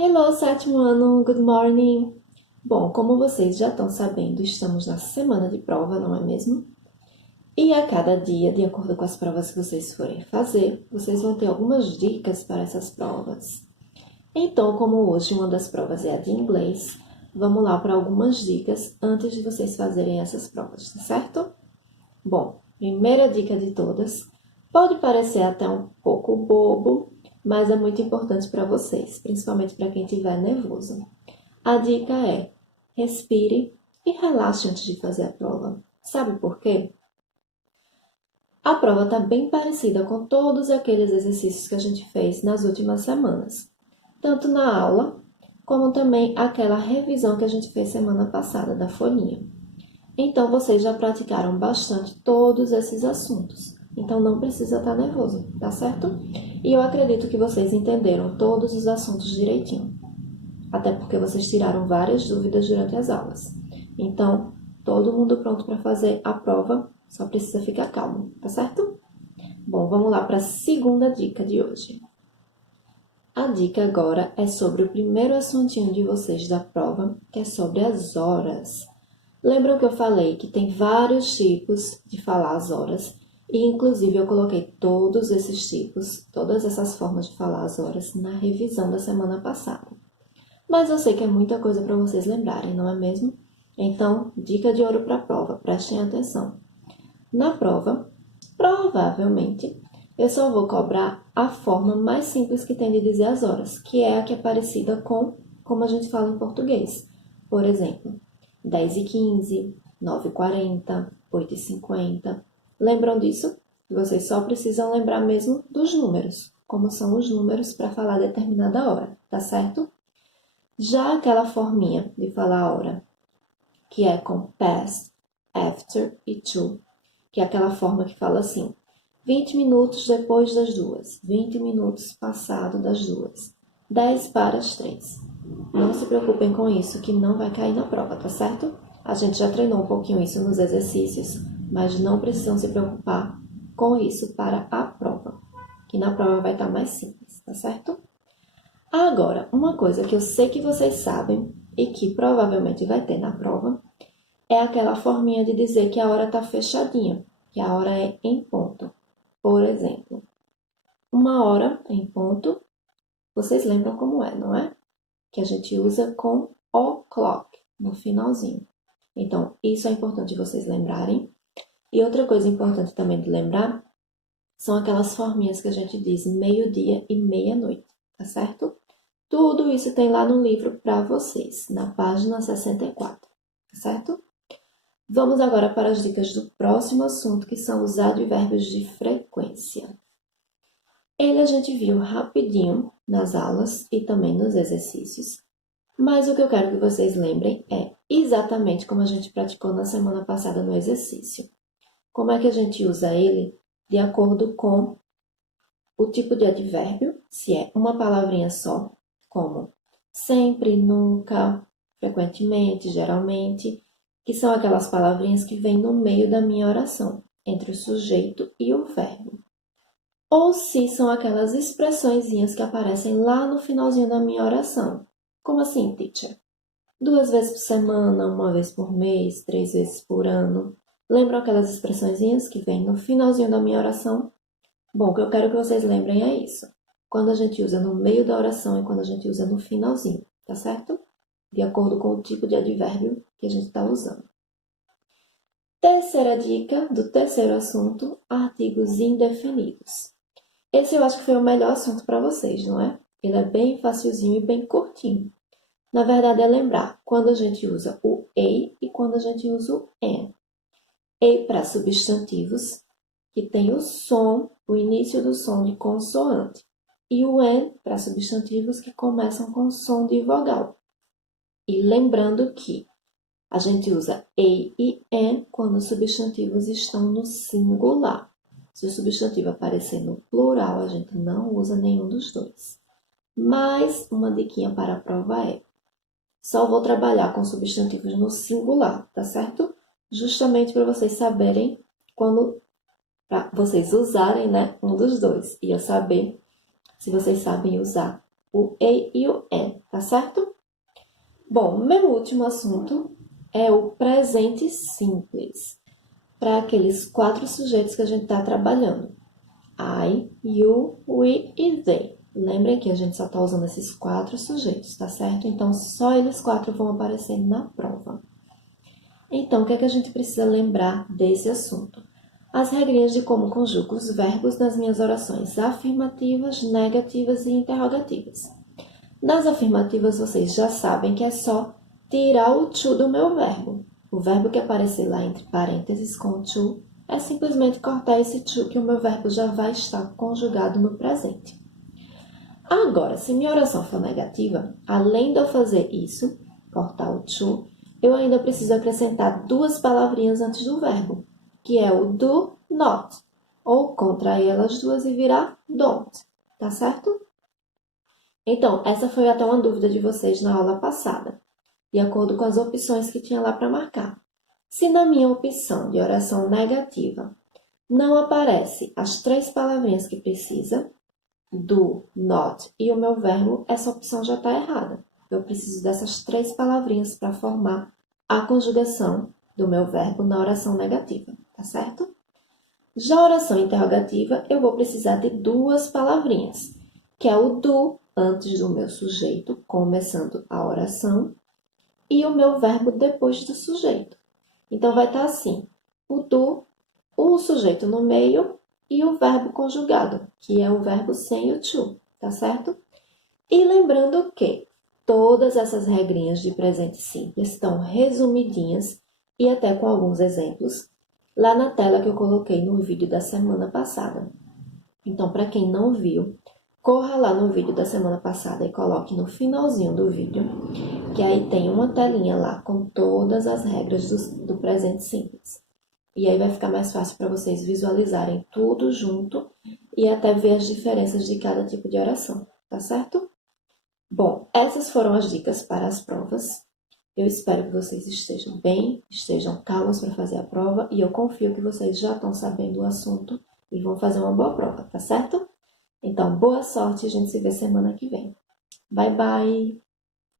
Hello, sétimo ano, good morning! Bom, como vocês já estão sabendo, estamos na semana de prova, não é mesmo? E a cada dia, de acordo com as provas que vocês forem fazer, vocês vão ter algumas dicas para essas provas. Então, como hoje uma das provas é a de inglês, vamos lá para algumas dicas antes de vocês fazerem essas provas, tá certo? Bom, primeira dica de todas, pode parecer até um pouco bobo, mas é muito importante para vocês, principalmente para quem estiver nervoso. A dica é: respire e relaxe antes de fazer a prova. Sabe por quê? A prova está bem parecida com todos aqueles exercícios que a gente fez nas últimas semanas, tanto na aula, como também aquela revisão que a gente fez semana passada da folhinha. Então, vocês já praticaram bastante todos esses assuntos. Então, não precisa estar nervoso, tá certo? E eu acredito que vocês entenderam todos os assuntos direitinho. Até porque vocês tiraram várias dúvidas durante as aulas. Então, todo mundo pronto para fazer a prova, só precisa ficar calmo, tá certo? Bom, vamos lá para a segunda dica de hoje. A dica agora é sobre o primeiro assuntinho de vocês da prova, que é sobre as horas. Lembram que eu falei que tem vários tipos de falar as horas? E, inclusive, eu coloquei todos esses tipos, todas essas formas de falar as horas na revisão da semana passada. Mas eu sei que é muita coisa para vocês lembrarem, não é mesmo? Então, dica de ouro para a prova, prestem atenção. Na prova, provavelmente, eu só vou cobrar a forma mais simples que tem de dizer as horas, que é a que é parecida com como a gente fala em português. Por exemplo, 10h15, 9h40, 8h50. Lembram disso? Vocês só precisam lembrar mesmo dos números, como são os números para falar determinada hora, tá certo? Já aquela forminha de falar a hora, que é com past, after e to, que é aquela forma que fala assim: 20 minutos depois das 2, 20 minutos passado das 2, 10 para as 3. Não se preocupem com isso, que não vai cair na prova, tá certo? A gente já treinou um pouquinho isso nos exercícios, mas não precisam se preocupar com isso para a prova, que na prova vai estar mais simples, tá certo? Agora, uma coisa que eu sei que vocês sabem e que provavelmente vai ter na prova é aquela forminha de dizer que a hora está fechadinha, que a hora é em ponto. Por exemplo, 1 hora em ponto, vocês lembram como é, não é? Que a gente usa com o'clock no finalzinho. Então, isso é importante vocês lembrarem. E outra coisa importante também de lembrar são aquelas forminhas que a gente diz meio-dia e meia-noite, tá certo? Tudo isso tem lá no livro para vocês, na página 64, tá certo? Vamos agora para as dicas do próximo assunto, que são os advérbios de frequência. Ele a gente viu rapidinho nas aulas e também nos exercícios, mas o que eu quero que vocês lembrem é exatamente como a gente praticou na semana passada no exercício. Como é que a gente usa ele de acordo com o tipo de advérbio, se é uma palavrinha só, como sempre, nunca, frequentemente, geralmente, que são aquelas palavrinhas que vêm no meio da minha oração, entre o sujeito e o verbo. Ou se são aquelas expressõezinhas que aparecem lá no finalzinho da minha oração. Como assim, teacher? 2 vezes por semana, 1 vez por mês, 3 vezes por ano. Lembram aquelas expressõezinhas que vêm no finalzinho da minha oração? Bom, o que eu quero que vocês lembrem é isso. Quando a gente usa no meio da oração e quando a gente usa no finalzinho, tá certo? De acordo com o tipo de advérbio que a gente está usando. Terceira dica do terceiro assunto, artigos indefinidos. Esse eu acho que foi o melhor assunto para vocês, não é? Ele é bem facilzinho e bem curtinho. Na verdade, é lembrar quando a gente usa o e quando a gente usa o an. E para substantivos, que tem o som, o início do som de consoante. E o an para substantivos que começam com som de vogal. E lembrando que a gente usa e an quando os substantivos estão no singular. Se o substantivo aparecer no plural, a gente não usa nenhum dos dois. Mas uma diquinha para a prova é: só vou trabalhar com substantivos no singular, tá certo? Justamente para vocês saberem quando, para vocês usarem, né, um dos dois. E eu saber se vocês sabem usar o E e o N, tá certo? Bom, meu último assunto é o presente simples, para aqueles 4 sujeitos que a gente está trabalhando. I, you, we e they. Lembrem que a gente só está usando esses 4 sujeitos, tá certo? Então, só eles 4 vão aparecer na prova. Então, o que é que a gente precisa lembrar desse assunto? As regrinhas de como conjugo os verbos nas minhas orações afirmativas, negativas e interrogativas. Nas afirmativas, vocês já sabem que é só tirar o to do meu verbo. O verbo que aparecer lá entre parênteses com o to é simplesmente cortar esse to que o meu verbo já vai estar conjugado no presente. Agora, se minha oração for negativa, além de eu fazer isso, cortar o to, eu ainda preciso acrescentar 2 palavrinhas antes do verbo, que é o do, not, ou contrair elas duas e virar don't, tá certo? Então, essa foi até uma dúvida de vocês na aula passada, de acordo com as opções que tinha lá para marcar. Se na minha opção de oração negativa não aparece as 3 palavrinhas que precisa, do, not e o meu verbo, essa opção já está errada. Eu preciso dessas 3 palavrinhas para formar a conjugação do meu verbo na oração negativa, tá certo? Já a oração interrogativa, eu vou precisar de 2 palavrinhas, que é o do antes do meu sujeito, começando a oração, e o meu verbo depois do sujeito. Então, vai estar assim, o do, o sujeito no meio e o verbo conjugado, que é o verbo sem o to, tá certo? E lembrando que todas essas regrinhas de presente simples estão resumidinhas e até com alguns exemplos lá na tela que eu coloquei no vídeo da semana passada. Então, para quem não viu, corra lá no vídeo da semana passada e coloque no finalzinho do vídeo, que aí tem uma telinha lá com todas as regras do presente simples. E aí vai ficar mais fácil para vocês visualizarem tudo junto e até ver as diferenças de cada tipo de oração, tá certo? Bom, essas foram as dicas para as provas. Eu espero que vocês estejam bem, estejam calmos para fazer a prova e eu confio que vocês já estão sabendo o assunto e vão fazer uma boa prova, tá certo? Então, boa sorte e a gente se vê semana que vem. Bye, bye!